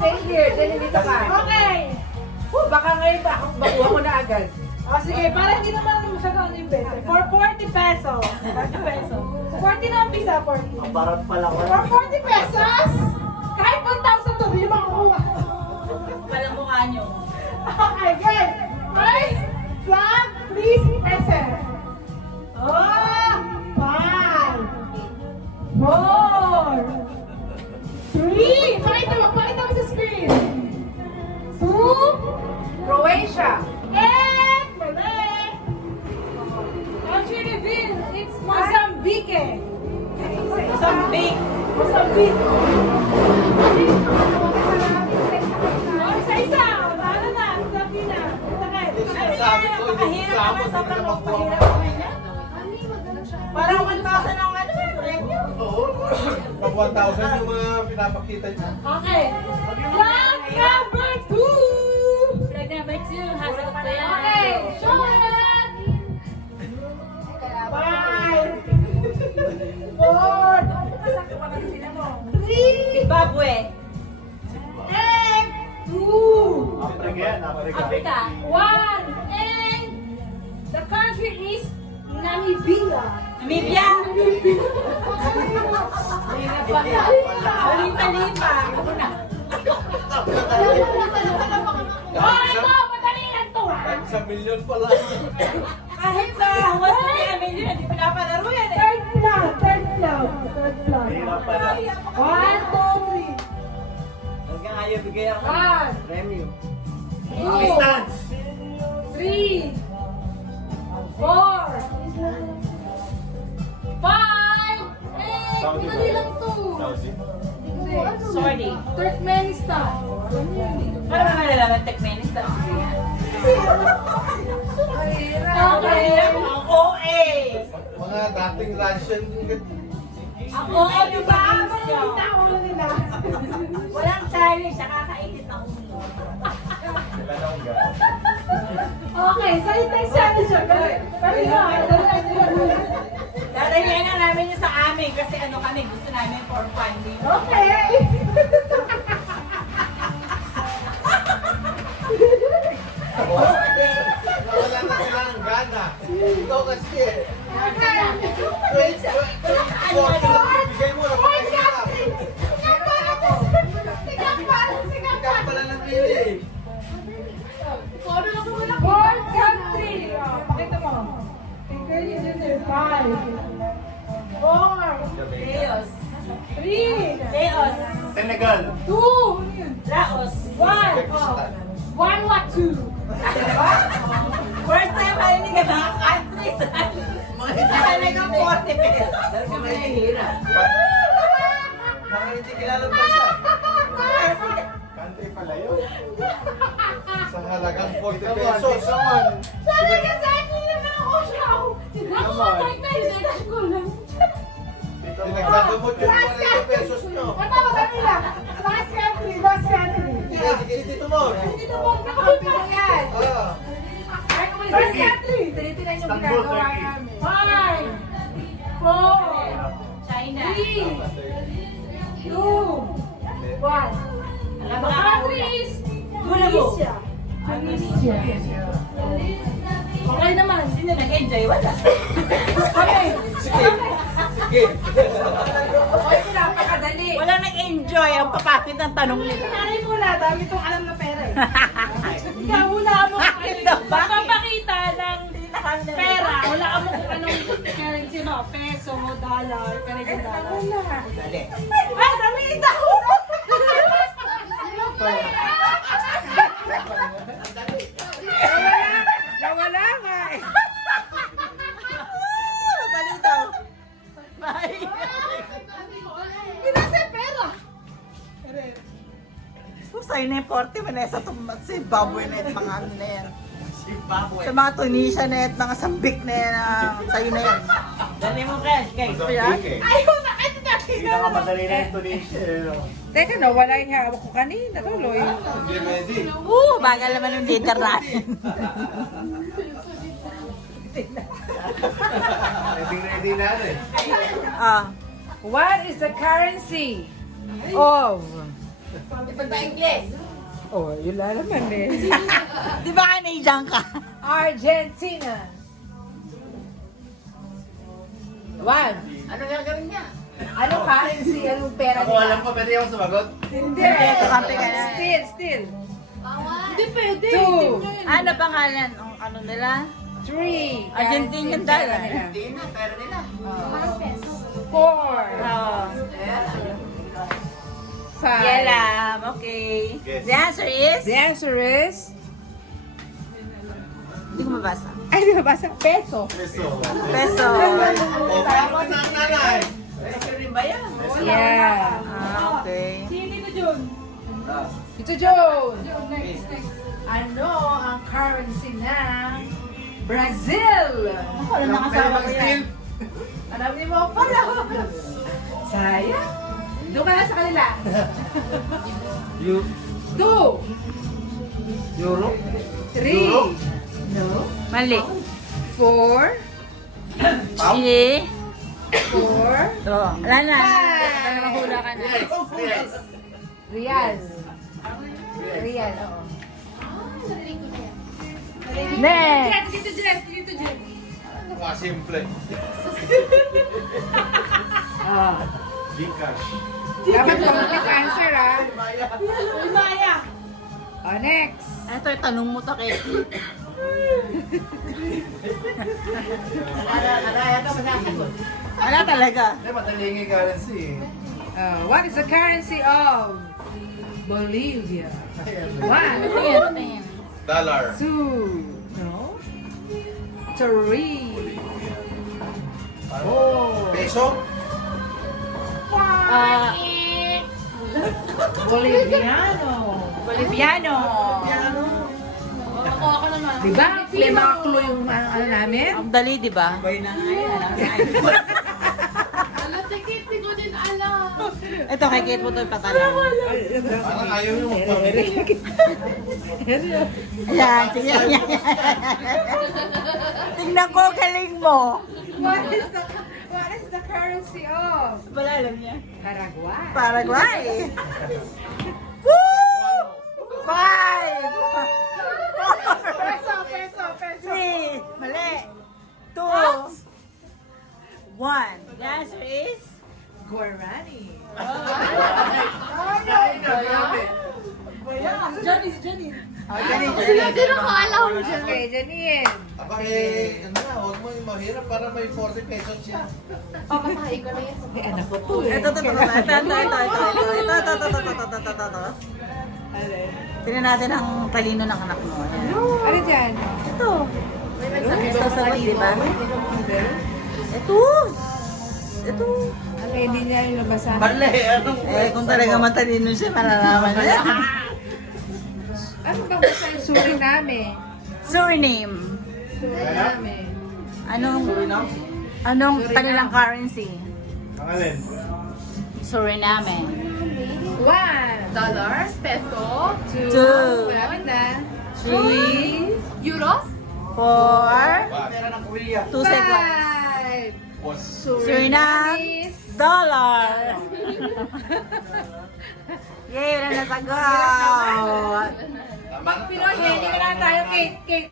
Stay here, then dito ka. Okay. Baka ngayon ba, bakuha ko na agad. O sige, para hindi naman ako masyado ano yung bete. For 40 pesos. 40 pesos. 40 na ang pisa, 40. Ang barat pala ko. For 40 pesos, kahit 1,000 to, hindi makukuha. Walang mukha nyo. Okay, good. First, flag, please, peso. Oh, 5, 4, 3, pakita mo sa screen. 2, Croatia. and mali. Country reveal, it's Mozambique. Mozambique. Mozambique. Oh, isa-isa. Paano na? Sabi na. Sabi ko, hindi sa ako, hindi na magkuha. Parang 1,000 ang ano eh, premium. Oo. Pag 1,000 yung mga pinapakita niya. Okay. Flag number 2. Flag number 2, hasagot ko yan. Okay, show it. 5, 4, 3, Zimbabwe. and 2. Africa yan, Africa. Africa. 1, and the country is Namibia. Namibia. Lipa-lipa. Oh, ito, madali lang to ha. Sa milyon pala. Kahit sa Hamas na million, hindi pinapalaro yan eh. Third flag. Hirap pala. 1, 2, 3. Hanggang ayaw bigay ako. 1, Premium. 2, Distance. 3, 4, 5, and Saudi madali ba? lang to. Saudi. Hindi. Sorry. Turkmenistan. Para naman nalaman Turkmenistan. Okay. Ako eh. Mga dating Russian. Ako ay yung Tama bagis yung ko. tao nila. Walang challenge, nakakainit ang ulo. Okay, salita siya. Pero yun, Dadalhin na namin yun sa amin kasi ano kami, gusto namin for fun. okay. Wala na sila ng gana. Ikaw kasi eh. Okay. 40 lang bibigay mo. Napakahirap. Ikaw pala ng pili eh. Fourth country. Oh, pakita mo. Finger yun yun eh. 5, 4, Leos. 3, Leos. Senegal. 2, Laos. 1. 1, what, 2? First time marinig ang mga countries. Talagang 40 pesos. Talagang mahihirap. Mga hindi kilalang bansa. Country pala yun. Sa halagang 40 pesos. Sabi ka sa akin yung mga usyaw. Nag-Turkmenistan ko lang. Pinagkagamot yung 40 pesos nyo. Ano, madami lang. Last country. Sige, dito mo. Dito mo, nakakampi mo yan. Ah. Last country. Tinitingnan yung Istanbul, ginagawa Turkey. namin. 5, 4, China. 3, 2, 1. Alam The mo country is Tunisia. Tunisia. Okay naman. Sino nag-enjoy? Wala. Okay. Sige. Oy, napakadali. Wala nag-enjoy ang papakit ng tanong nila. Nanay muna, dami tong alam na pera eh. Ikaw wala mo papakita ng pera. Wala mo kung anong currency mo. Peso, dollar, Canadian dollar. Dali. Ay, dami daw! Nawala nga eh. Dali daw. Bye. Pinasa pera! Sa'yo na yung 40, Vanessa, Zimbabwe na yung mga ano na yan. Sa mga Tunisia na yan, mga Sambik na yan, sa'yo na yan. Dali mo guys, Ayaw na, ito natin. Pinakamadali na yung Tunisia. Teka, nawala yung hawak ko kanina. Tuloy. Hindi ready. bagal naman yung data natin. Ready na eh. Ah, What is the currency of Oh, yun lang naman eh. Di ba Canadian ka? Argentina. One. Ano gagawin niya? Ano currency? Anong pera Ako alam ko, pwede ako sumagot. Hindi. Ito, kampi ka na. Still. Hindi pwede. 2, Ano pangalan? Ang ano nila? 3. Argentinian dollar. Hindi na, pera nila. 4. Oh. 5. Yelam, okay. Yes. The answer is? The answer is... Hindi ko mabasa. Ay, di ba basa? Peso. Peso. Peso. O, pero na ang nanay. Peso rin ba yan? Yeah. Ah, okay. Si Tito Jun. Ito, Joan. Next. Ano ang currency ng Brazil? Ako, alam nakasawa ko yan. Alam niyo mo pala. Sayang. Doon ka na sa kanila. 2, Euro? 3, no, Mali. 4, G. 4, To. Wala na. Nakahula ka na. Yes. Real. Real, oo. Next. Tito Jen. Ah, simple. Ah. Gcash. Dapat complete answer, ah. Uy, Maya. Oh, next. Ito, tanong mo to kay. Kaya ka masasagot. Wala talaga. Hindi, madaling yung currency eh. What is the currency of Bolivia? One, Dollar. 2, no, 3, 4, Peso? Ah, Boliviano. Boliviano. Ako naman. Diba? May mga clue yung ano namin? Ang dali, di ba? Ala, tikit. Hindi ko din alam. Ito, kay Kate mo ito ipatanong. Parang ayaw yung magpapili. Ayan, sige. Tingnan ko, galing mo. What is the currency of Wala alam niya. Paraguay? Paraguay. Woo! 5! Peso. 3! Mali. 2! 1. The answer is? Guarani. Johnny. Oh, ganun. Hindi na ko alam. Okay, Janine. Aba eh, ano na, huwag mo yung mahirap para may 40 pesos siya. Papasahin ko na yan. May anak ko to eh. Ito. Tingnan natin ang talino ng anak mo. Ayan. Ano dyan? Ito. Ito sagot, di ba? Ito. Ano, hindi niya yung nabasa. Mali, ano? Kung talaga matalino siya, malalaman niya. Ano bang basa yung Suriname? Suriname. Suriname. Anong kanilang currency? Ang alin? Suriname. 1, Dollars, peso, 2, malapit na. 3, euros, 4, Pera ng Korea. 2 seconds. 5, Boss. Suriname. Dollar. Yay, wala na sagot. Tama na. Pinoy, hindi na lang tayo, Kate.